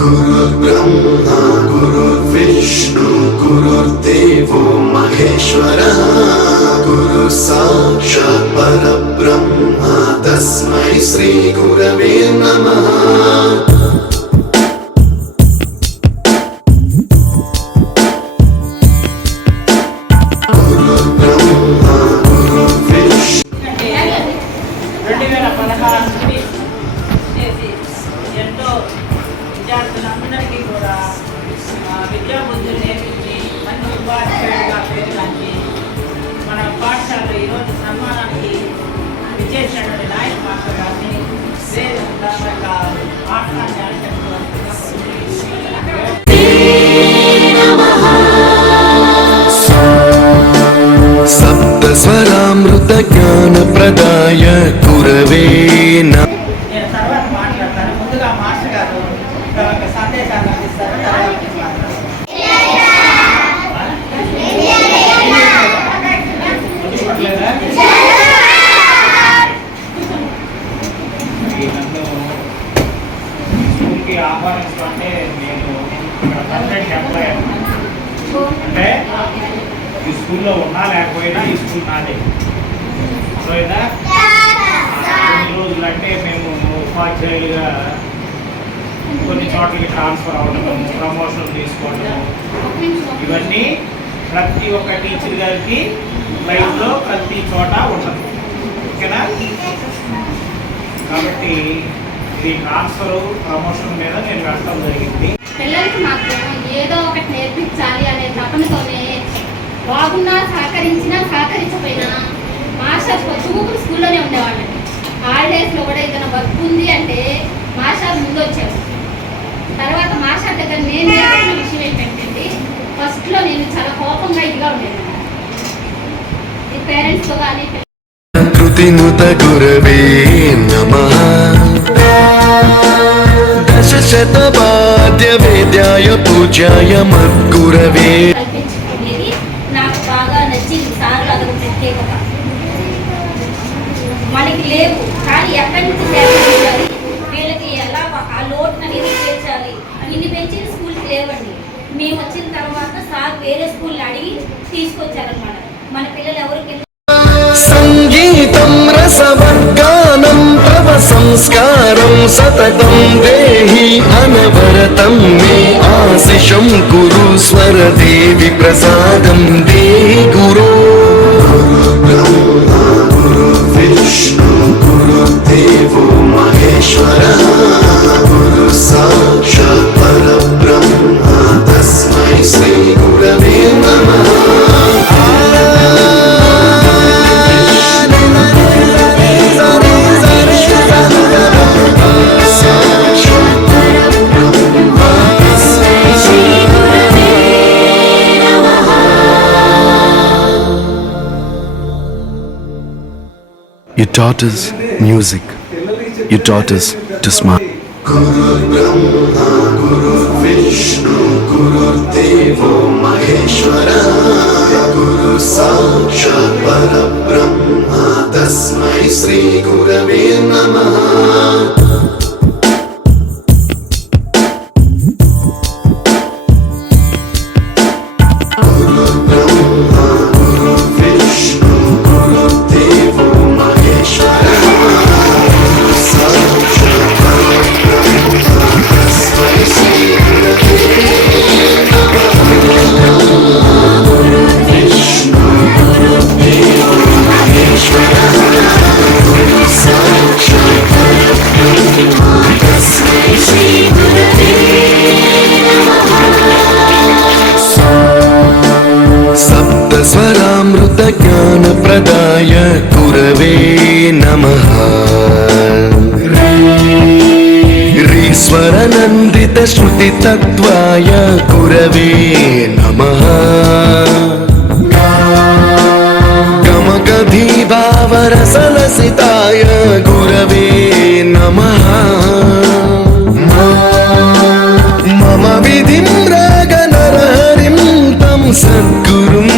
गुरुर्ब्रह्मा गुरुर्विष्णु गुरुर्देवो महेश्वरः गुरु साक्षात् परब्रह्म तस्मै श्री गुरवे नमः। విద్యార్థులందరికీ కూడా విద్యాబుద్ధులు నేర్పించి మంచి ఉపాధ్యాయుడిగా పేరుగాంచి మన పాఠశాలలో ఈరోజు సన్మానానికి విజేసినటువంటి నాయక మాస్టర్ గారిని సప్త స్వరామృత జ్ఞాన ప్రదాయ గురవే నమః। ఆహ్వానించుకుంటే నేను పర్మనెంట్ ఎంప్లాయ్ అంటే ఈ స్కూల్లో ఉన్నా లేకపోయినా ఈ స్కూల్ నాదే. సో ఇలా కొన్ని రోజులు అంటే మేము ఉపాధ్యాయులుగా కొన్ని చోట్లకి ట్రాన్స్ఫర్ అవ్వడము, ప్రమోషన్ తీసుకోవడము, ఇవన్నీ ప్రతి ఒక్క టీచర్ గారికి లైఫ్లో ప్రతి చోట ఉంటుంది. ఓకేనా? కాబట్టి ఈ ట్రాన్స్ఫర్ ప్రమోషన్ మీద నేను వెళ్ళడం జరిగింది. పిల్లలకి మాత్రం ఏదో ఒకటి నేర్పించాలి అనే తపనతోనే బాగున్నా సహకరించకపోయినా మాస్టర్స్ పొద్దుగుకులు స్కూల్లోనే ఉండేవాళ్ళండి. హాలిడేస్లో కూడా ఏదైనా వర్క్ ఉంది అంటే మాస్టర్ ముందు వచ్చారు. తర్వాత మాస్టర్ దగ్గర నేను నేర్చుకున్న విషయం ఏంటంటే ఫస్ట్లో నేను చాలా కోపంగా ఇదిగా ఉండేది. ఈ పేరెంట్స్తో కానీ కృతినుత గురవే నమః। దశశతవాద్య వేద్యాయ పూజ్యాయ మద్గురవే। నాకు బాగా నచ్చింది సార్ అదొక ప్రత్యేకత. మనకి లేవు కానీ ఎక్కడి నుంచి సేకరించాలి, వీళ్ళకి ఎలా ఆ లోటును అనేది తీర్చాలి. ఇన్ని పెంచిన స్కూల్కి లేవండి. మేము వచ్చిన తర్వాత సార్ వేరే స్కూల్ని అడిగి తీసుకొచ్చారనమాట. మన పిల్లలు ఎవరికి సంగీతం రసవర్గానం తవ సంస్కారం సతతం దేహి అనవరతం మే ఆశిషం కురు స్వరదేవి ప్రసాదం దేహి గురు। బ్రహ్మా గురు విష్ణు గురుదేవో మహేశ్వరః గురు సాక్షాత్ పరబ్రహ్మ తస్మై శ్రీ గురవే నమః। You taught us music. You taught us to smile. Guru Brahma, Guru Vishnu, Guru Devo Maheshwara, Guru Sakshat Parabrahma, Tasmai Sri Gurave Namaha। स्वरामृत ज्ञान प्रदाय गुरवे नमः। ऋस्वर नंदित श्रुति तत्वाय गुरवे नमः। गमगधी भावरसलसिताय गुरवे नमः। मम विधिं रागनरहरिं तं सद्गुरुं